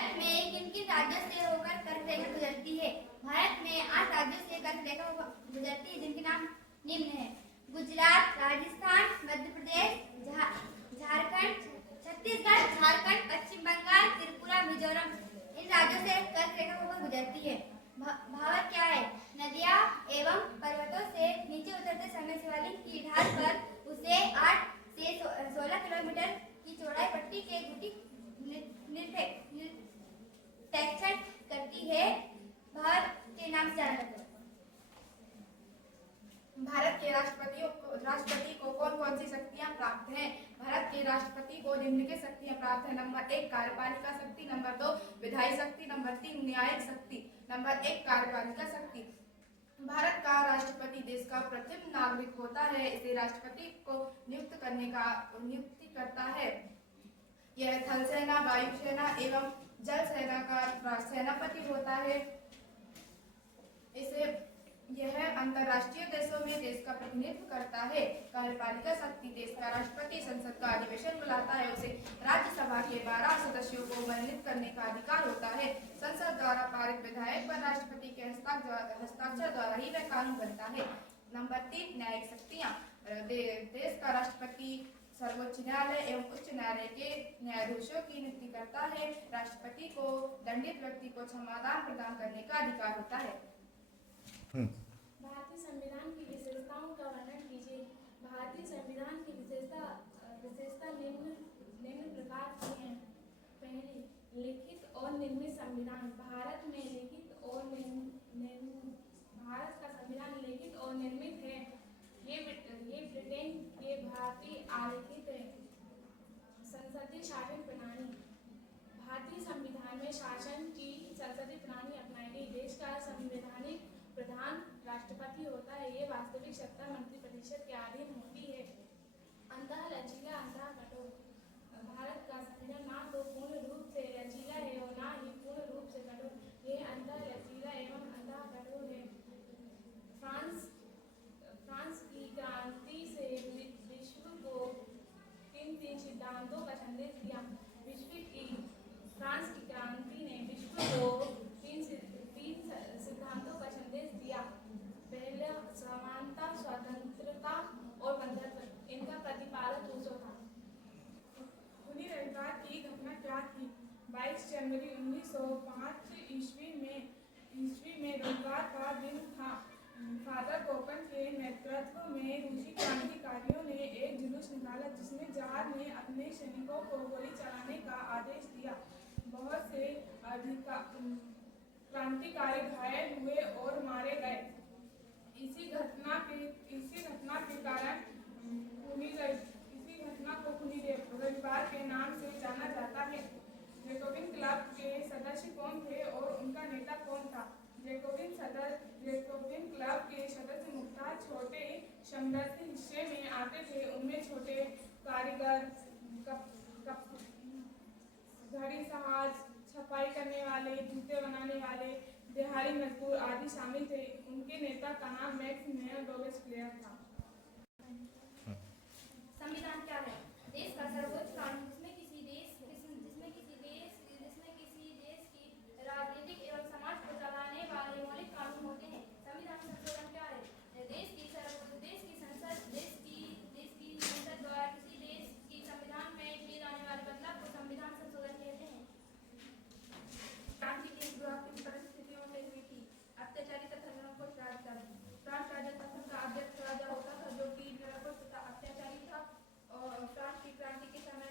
भारत में किन किन राज्यों से होकर कर्क रेखा गुजरती है? भारत में 8 राज्यों से कर्क रेखा गुजरती है, जिनके नाम निम्न है: गुजरात, राजस्थान, मध्य प्रदेश, झारखंड, छत्तीसगढ़, झारखंड, पश्चिम बंगाल, त्रिपुरा, मिजोरम। इन राज्यों से कर्क रेखा होकर गुजरती है। भावर क्या है? नदियां एवं पर्वतों से नीचे उतरते समय शिवलिंग की ढाल पर उसे 8 से 16 किलोमीटर की चौड़ाई पट्टी के गुटी निरीक्षण करती है। भारत के नाम से जाना जाता है। भारत के राष्ट्रपति को कौन कौन सी शक्तियां प्राप्त हैं? भारत के राष्ट्रपति को निम्नलिखित शक्तियां प्राप्त हैं: नंबर 1 कार्यपालिका शक्ति, नंबर 2 विधायी शक्ति, नंबर 3 न्यायिक शक्ति। नंबर 1 कार्यपालिका शक्ति। भारत का राष्ट्रपति देश का प्रथम नागरिक होता है। इसे राष्ट्रपति को नियुक्ति करता है। यह थल सेना, वायुसेना एवं जल सेना का सेनापति होता है। यह अंतर्राष्ट्रीय देशों में देश का प्रतिनिधित्व करता है। कार्यपालिका शक्ति देश का राष्ट्रपति संसद का अधिवेशन बुलाता है। उसे राज्यसभा के 12 सदस्यों को मनोनीत करने का अधिकार होता है। संसद द्वारा पारित विधेयक पर राष्ट्रपति के हस्ताक्षर द्वारा ही वह कानून बनता है। नंबर 3 न्यायिक शक्तियाँ। देश का राष्ट्रपति सर्वोच्च न्यायालय एवं उच्च न्यायालय के न्यायाधीशों की नियुक्ति करता है। राष्ट्रपति को दंडित व्यक्ति को क्षमादान प्रदान करने का अधिकार होता है। भारतीय संविधान की विशेषताओं का वर्णन कीजिए। भारतीय संविधान की विशेषता निम्न प्रकार की हैं। पहली, लिखित और निर्मित संविधान। भारत का संविधान लिखित और निर्मित है। ये ब्रिटेन के भारतीय आलिखित है। संसदीय शासन प्रणाली। भारतीय संविधान में शासन की संसदीय प्रणाली अपनाई गई। देश का संवैधानिक प्रधान राष्ट्रपति होता है। ये वास्तविक सत्ता मंत्रिपरिषद के अधीन होती है। अंतः लचीला, अंतः कठोर। भारत का संविधान ना तो पूर्ण रूप से लचीला है और ना ही पूर्ण रूप से कठोर। ये अंतः लचीला एवं अंतः कठोर है। फ्रांस की क्रांति से विश्व को तीन सिद्धांतों का संदेश दिया। फ्रांस की क्रांति ने विश्व को तीन सिद्धांतों का संदेश दिया। पहला, समानता, स्वतंत्रता और बंधुत्व। इनका प्रतिपादक रूसो था। खूनी रविवार की घटना क्या थी? 22 जनवरी 1905 ईस्वी में रविवार का दिन था। फादर कोपन के नेतृत्व में रूसी क्रांतिकारियों ने एक जुलूस निकाला, जिसमें जार ने अपने सैनिकों को गोली चलाने का आदेश दिया। बहुत से क्रांतिकारी घायल हुए और मारे गए। इसी घटना को खूनी रविवार के नाम से जाना जाता है। जैकोबिन क्लब के सदस्य कौन थे और उनका नेता कौन था? जैकोबिन क्लब के सदस्य मुख्यतः छोटे समृद्ध हिस्से में आते थे। उनमें छोटे कारीगर, घड़ी जहाज, छपाई करने वाले, जूते बनाने वाले, दिहाड़ी मजदूर आदि शामिल थे। उनके नेता का नाम मैक्सिमिलियन रोबेस्पियर था। संविधान क्या है? देश का सर्वोच्च कानून, जिसमें किसी देश की राजनीतिक एवं समाज को चलाने वाले मौलिक कानून होते हैं। संविधान संशोधन क्या है? देश की संसद द्वारा किसी देश की संविधान में किए जाने वाले बदलाव को संविधान संशोधन कहते हैं। क्रांति की शुरुआत किन परिस्थितियों से हुई थी? अत्याचारी तथा निरंकुश राजतंत्र। फ्रांस राजतंत्र का अध्यक्ष राजा होता था, जो कि निरंकुश तथा अत्याचारी था। और फ्रांस की क्रांति के समय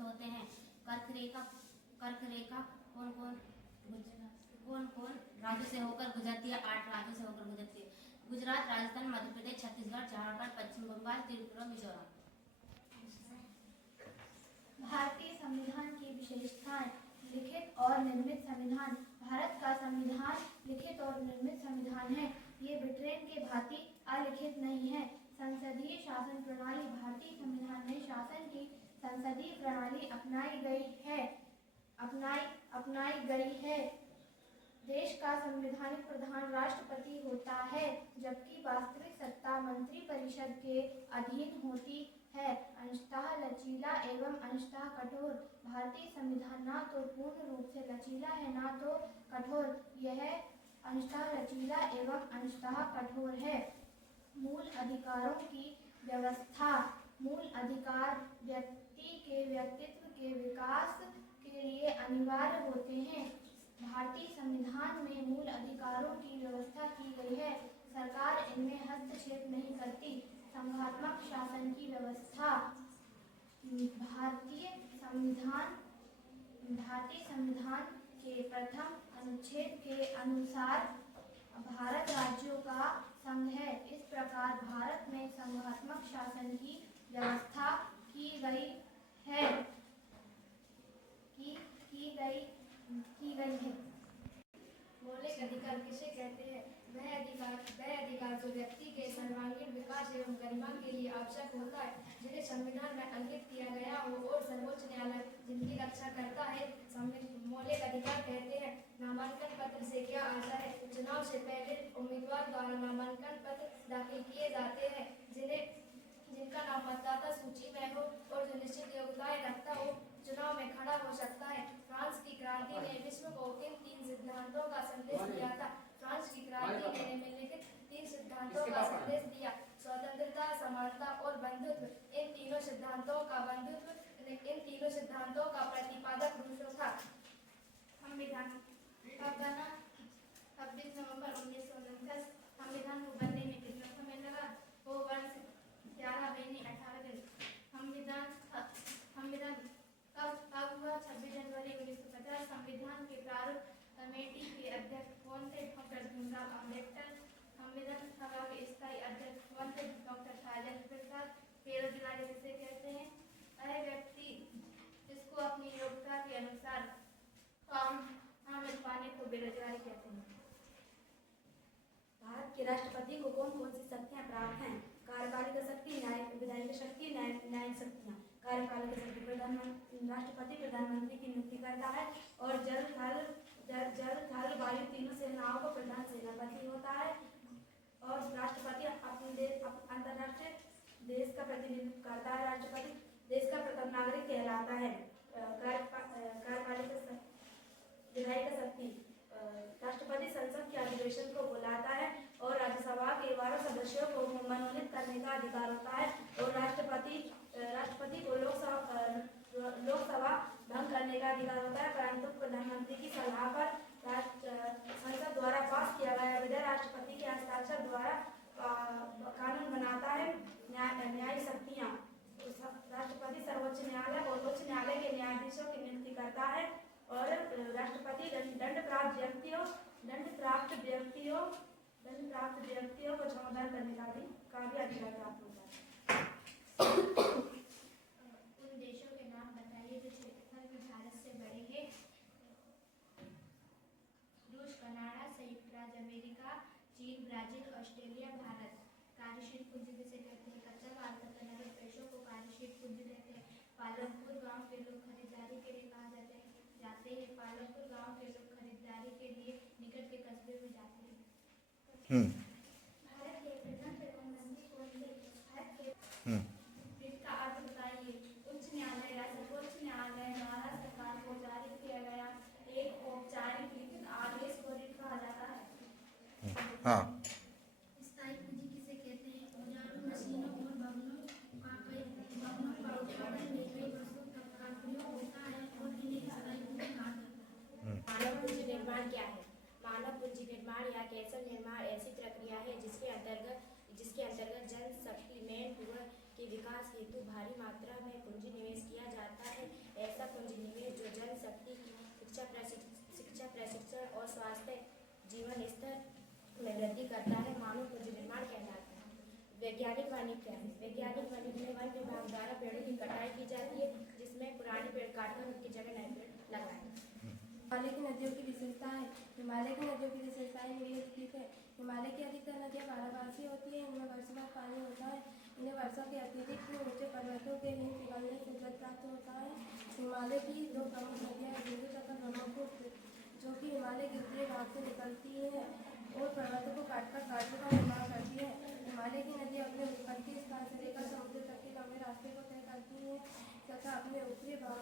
निर्दिष्ट होते हैं। कर्क रेखा कौन कौन राज्यों से होकर गुजरती है? 8 राज्यों से होकर गुजरती है। गुजरात, राजस्थान, मध्य प्रदेश, छत्तीसगढ़, झारखंड, पश्चिम बंगाल, त्रिपुरा, मिजोरम। भारतीय संविधान की विशेषताएं। लिखित और निर्मित संविधान। भारत का संविधान लिखित और निर्मित संविधान है। ये ब्रिटेन के भांति अलिखित नहीं है। संसदीय शासन प्रणाली। भारतीय संविधान में शासन की संसदीय प्रणाली अपनाई गई है। देश का संवैधानिक प्रधान राष्ट्रपति होता है, जबकि वास्तविक सत्ता मंत्रिपरिषद के अधीन होती है। अंशतः लचीला एवं अंशतः कठोर। भारतीय संविधान ना तो पूर्ण रूप से लचीला है, ना तो कठोर। यह अंशतः लचीला एवं अंशतः कठोर है। मूल अधिकारों की व्यवस्था। मूल अधिकार व्यक्ति के व्यक्तित्व के विकास के लिए अनिवार्य होते हैं। भारतीय संविधान में मूल अधिकारों की व्यवस्था की गई है। सरकार इनमें हस्तक्षेप नहीं करती। संघात्मक शासन की व्यवस्था। भारतीय संविधान के प्रथम अनुच्छेद के अनुसार भारत राज्यों का संघ है। इस प्रकार भारत में संघात्मक शासन की व्यवस्था की गई है। मौलिक अधिकार किसे कहते हैं? वह अधिकार जो व्यक्ति के सर्वांगीण विकास एवं गरिमा के लिए आवश्यक होता है, जिन्हें संविधान में अंकित किया गया हो और सर्वोच्च न्यायालय जिनकी रक्षा करता है, मौलिक अधिकार कहते हैं। नामांकन पत्र से क्या आशा है? चुनाव से पहले उम्मीदवार द्वारा नामांकन पत्र दाखिल किए जाते हैं, जिनका नाम मतदाता सूची में हो और जो निश्चित योग्यताएं रखता हो, चुनाव में खड़ा हो सकता है। फ्रांस की क्रांति ने विश्व को इन 3 सिद्धांतों का संदेश दिया था। फ्रांस की क्रांति ने निम्नलिखित 3 सिद्धांतों का संदेश दिया: स्वतंत्रता, समानता और बंधुत्व। इन तीनों सिद्धांतों का प्रतिपादक रूसो था। संविधान का बना 26 नवंबर 1949। संविधान को बनने में कितना समय लगा? 2 वर्ष 11 महीने 18 दिन। संविधान कब हुआ? 26 जनवरी 1950। संविधान के प्रारूप कमेटी के अध्यक्ष कौन थे? डॉक्टर भीमराव अम्बेडकर। संविधान सभा के स्थायी अध्यक्ष कौन थे? डॉक्टर राजेंद्र प्रसाद। बेरोजगारी किसे कहते हैं? वह व्यक्ति जिसको अपनी योग्यता के अनुसार काम न मिल पाने को बेरोजगारी कहते हैं। भारत के राष्ट्रपति को कौन कौन सी शक्तियाँ प्राप्त हैं? कार्यपालिका शक्ति, न्यायिक विधायिका शक्ति, न्यायिक शक्तियाँ। कार्यपालिका शक्ति राष्ट्रपति प्रधानमंत्री की नियुक्ति करता है और जल थल वायु तीनों सेनाओं को प्रधान सेनापति होता है। और राष्ट्रपति अपने अंतर्राष्ट्रीय देश का प्रतिनिधित्व करता है। राष्ट्रपति देश का प्रथम नागरिक कहलाता है। कार्यपालिका विधायिका शक्ति। राष्ट्रपति संसद के अधिवेशन को बुलाता है और राज्यसभा के 12 सदस्यों को मनोनीत करने का अधिकार होता है। और राष्ट्रपति को लोकसभा भंग करने का अधिकार होता है, परंतु प्रधानमंत्री की सलाह पर संसद द्वारा पास किया गया विधेयक राष्ट्रपति के हस्ताक्षर द्वारा कानून बनाता है। न्यायिक शक्तियाँ। राष्ट्रपति सर्वोच्च न्यायालय और उच्च न्यायालय के न्यायाधीशों की नियुक्ति करता है और राष्ट्रपति दंड प्राप्त व्यक्तियों को क्षमादान करने का भी अधिकार प्राप्त होता है। उन देशों के नाम बताइए जो क्षेत्रफल में भारत से बड़े हैं। रूस, कनाडा, संयुक्त राज्य अमेरिका, चीन, ब्राजील, ऑस्ट्रेलिया, भारत। कार्यशील पूंजी किसे कहते हैं? कच्चा माल तथा नकद पैसों को कार्यशील पूंजी कहते हैं। पालमपुर गांव के लोग खरीदारी के लिए कहाँ जाते हैं? पालमपुर गांव के लोग खरीदारी के लिए निकट के कस्बे में जाते हैं। भारत के प्रथम प्रधानमंत्री कौन थे? इसका अर्थ बताइए। उच्च न्यायालय या सर्वोच्च न्यायालय द्वारा सरकार को जारी किया गया एक औपचारिक लिखित आदेश को रिट कहा जाता है। स्थायी पूंजी किसे कहते हैं? औजारों, मशीनों और भवनों का उत्पादन में कई वर्षों तक का प्रयोग होता है और इन्हें स्थायी पूंजी कहा जाता है। मानव पूंजी निर्माण क्या है? मानव पूंजी निर्माण या कैसल निर्माण ऐसी प्रक्रिया है जिसके अंतर्गत जनशक्ति मैन पावर के विकास हेतु भारी मात्रा में पूंजी निवेश किया जाता है। शक्ति शिक्षा प्रशिक्षण और स्वास्थ्य जीवन स्तर में वृद्धि करता है। मानव पूंजी निर्माण कहलाता है। वैज्ञानिक वानिकी क्या है? वैज्ञानिक वानिकी में वन विभाग द्वारा पेड़ों की कटाई की जाती है, जिसमें पुराने पेड़ काटकर उनकी जगह नए पेड़ लगाए। हिमालय की नदियों की विशेषताएं। हिमालय की नदियों की विशेषताएं निम्नलिखित है। हिमालय की अधिकतर नदियां बारहमासी होती हैं। इनमें वर्षभर पानी होता है। इन्हें वर्षा के अत्यधिक ऊंचे पर्वतों के हिम पिघलने से जल प्राप्त होता है। हिमालय की दो प्रमुख नदियां हैं, बिंदु तथा ब्रह्मपुत्र, जो कि हिमालय के उत्तरी भाग से निकलती हैं और पर्वतों को काटकर घाटों का निर्माण करती हैं। हिमालय की नदियां अपने उत्पत्ति स्थान से लेकर समुद्र तक के लंबे रास्ते को तय करती हैं तथा अपने उत्तरी भाग